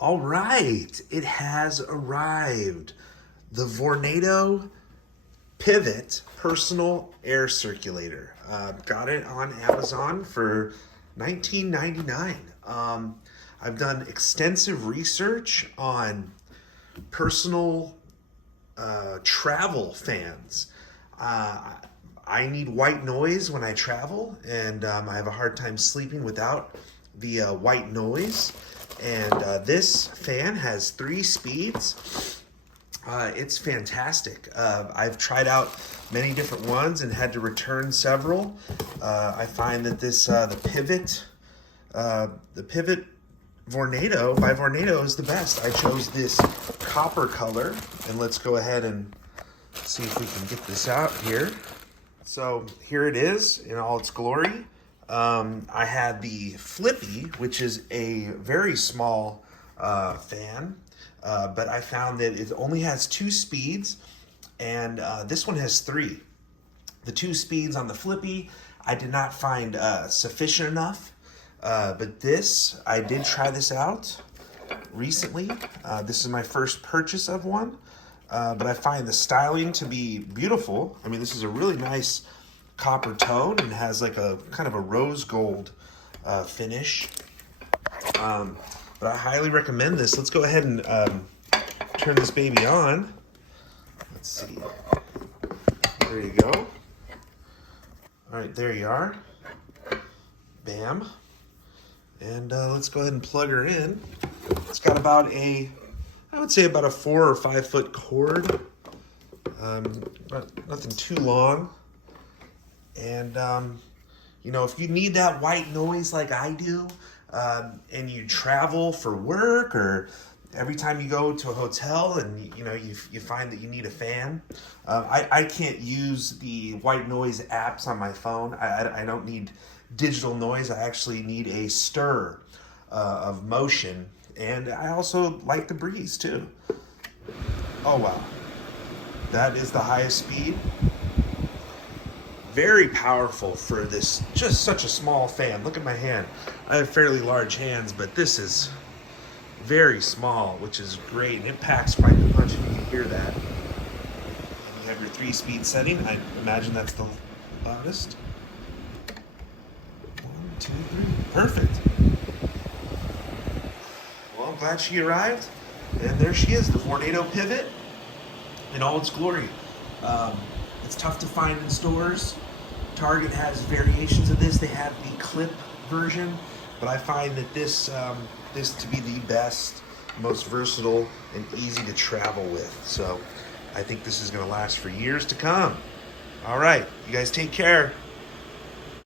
All right, it has arrived. The Vornado Pivot personal air circulator. Got it on Amazon for $19.99. I've done extensive research on personal travel fans. I need white noise when I travel, and I have a hard time sleeping without the white noise. And this fan has 3 speeds. It's fantastic. I've tried out many different ones and had to return several. I find that this the Pivot Vornado by Vornado is the best. I chose this copper color, and let's go ahead and see if we can get this out here. So here it is in all its glory. I had the Flippi, which is a very small fan, but I found that it only has 2 speeds, and this one has 3. The 2 speeds on the Flippi I did not find sufficient enough, but this, I did try this out recently. This is my first purchase of one, but I find the styling to be beautiful. I mean, this is a really nice copper tone and has like a kind of a rose gold finish. But I highly recommend this. Let's go ahead and turn this baby on. Let's see. There you go. All right, there you are. Bam. And let's go ahead and plug her in. It's got about I would say about a 4 or 5 foot cord. But nothing too long. And, you know, if you need that white noise like I do, and you travel for work, or every time you go to a hotel and, you know, you find that you need a fan, I can't use the white noise apps on my phone. I don't need digital noise. I actually need a stir of motion. And I also like the breeze, too. Oh, wow. That is the highest speed. Very powerful for this, just such a small fan. Look at my hand. I have fairly large hands, but this is very small, which is great. And it packs quite a punch, if you can hear that. And you have your 3-speed setting. I imagine that's the loudest. 1, 2, 3. Perfect. Well, I'm glad she arrived. And there she is, the Vornado Pivot in all its glory. It's tough to find in stores. Target has variations of this. They have the clip version, but I find that this to be the best, most versatile, and easy to travel with. So I think this is going to last for years to come. All right, you guys take care.